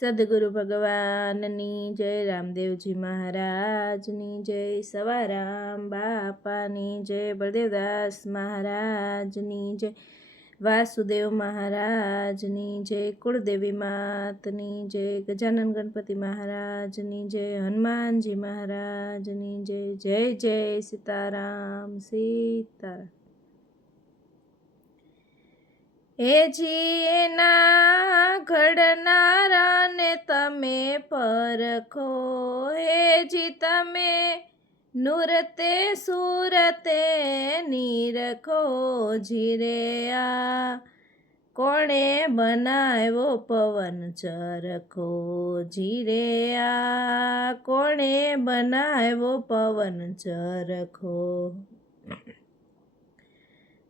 સદગુરુ ભગવાનની જય રામદેવજી મહારાજની જય, સવારામ બાપાની જય, બળદેવદાસ મહારાજની જય, વાસુદેવ મહારાજની જય, કુળદેવી માતની જય, ગજાનન ગણપતિ મહારાજની જય, હનુમાનજી મહારાજની જય જય જય સીતારામ સીતારામ. એના ઘડનારાને તમે પરખો હેજી તમે નૂરતે સુરતે નીરખો, જીરે આ કોણે બનાવ્યો પવન ચરખો, જીરે આ કોણે બનાવ્યો પવન ચરખો.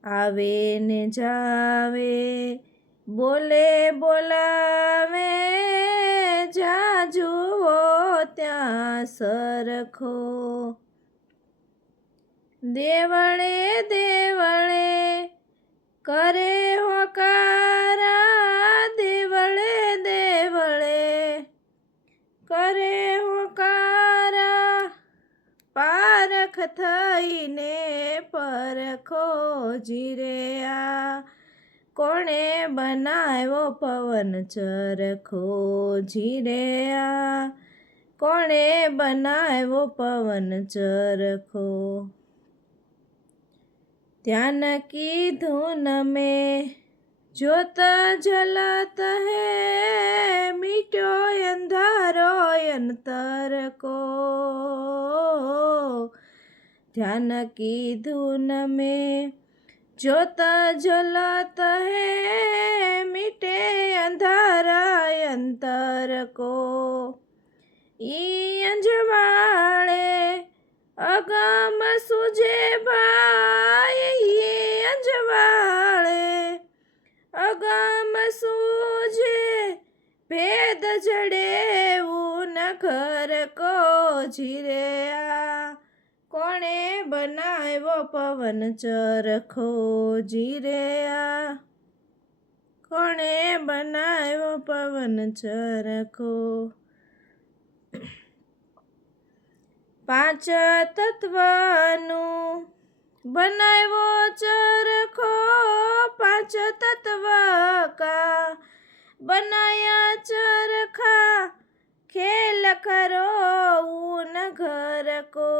આવે ને જાવે બોલે બોલાવે જા જુઓ ત્યાં સરખો. દેવળે દેવળે કરે હોકારા, દેવળે દેવળે કરે હોકારા. પારખ થઈને પરખો જીરે આ કોણે બનાવ્યો પવન ચરખો? જીરે આ. કોણે બનાવ્યો પવન ચરખો? ધ્યાન કીધું ન મેં. જોત જલત હે મીઠો અંધારો અંતર કો ધ્યાન કીધું ન મેં. જોત જલત અંતર કો ઈ અંજવાળે અગમ સુજે ભાઈ, ઈ અંજવાળે અગમ સુજે ભેદ જડેવું નખર કો જીરે આ કોણે બનાવ્યો પવન ચરખો જીરે. આ કોણે બનાવ્યો પવન ચરખો? પાંચ તત્વનું બનાવ્યો ચરખો. પાંચ તત્વ કા બનાયા ચરખા? ખેલ ખરો ઊન ઘર કો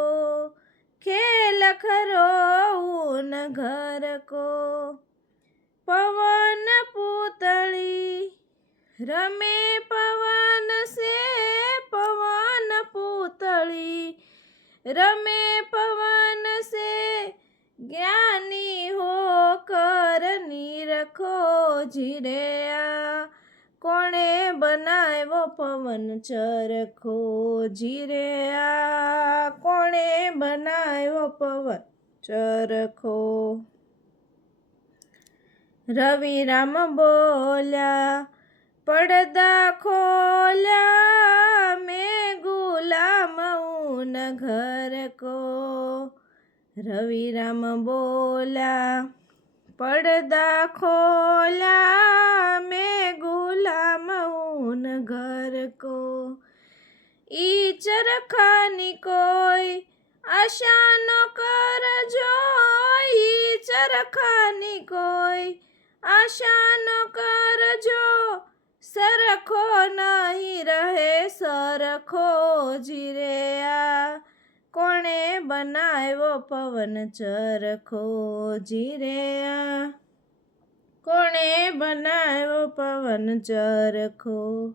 ખેલ ખરો ઊન ઘર કો પવન પૂતળી, રમે પવન સે પવન પૂતળી, રમે પવન સે જ્ઞાની હો કરની રખો જીરે આ કોણે બનાવ્યો પવન ચરખો જીરે આ કોણે બનાવ્યો પવન ચરખો રવિરામ બોલ્યા, પડદા ખોલ્યા, મેં ગુલામ ઉન ઘર કો. રવિરામ બોલ્યા, પડદા ખોલ્યા, મેં ગુલામ ઉન ઘર કો. ઈ ચરખાની કોઈ આશા ન કરજો, ઈ ચરખાની કોઈ આશા ન કરજો, સરખો નહીં રહે, સરખો જીરે આ. કોણે બનાવ્યો પવન ચરખો જીરે આ? કોણે બનાવ્યો પવન ચરખો?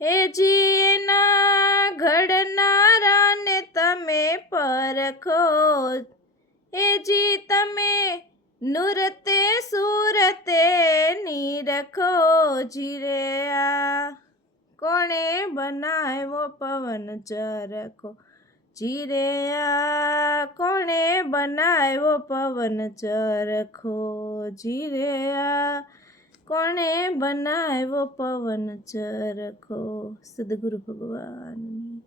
એ જીના ઘડનારાને તમે પરખો. એ જી તમે નૂરતે સુરતે નીરખો જીરે આ કોણે બનાવ્યો પવન ચરખો જીરે આ કોણે બનાવ્યો પવન ચરખો જીરે આ કોણે બનાવ્યો પવન ચરખો? સદગુરુ ભગવાનની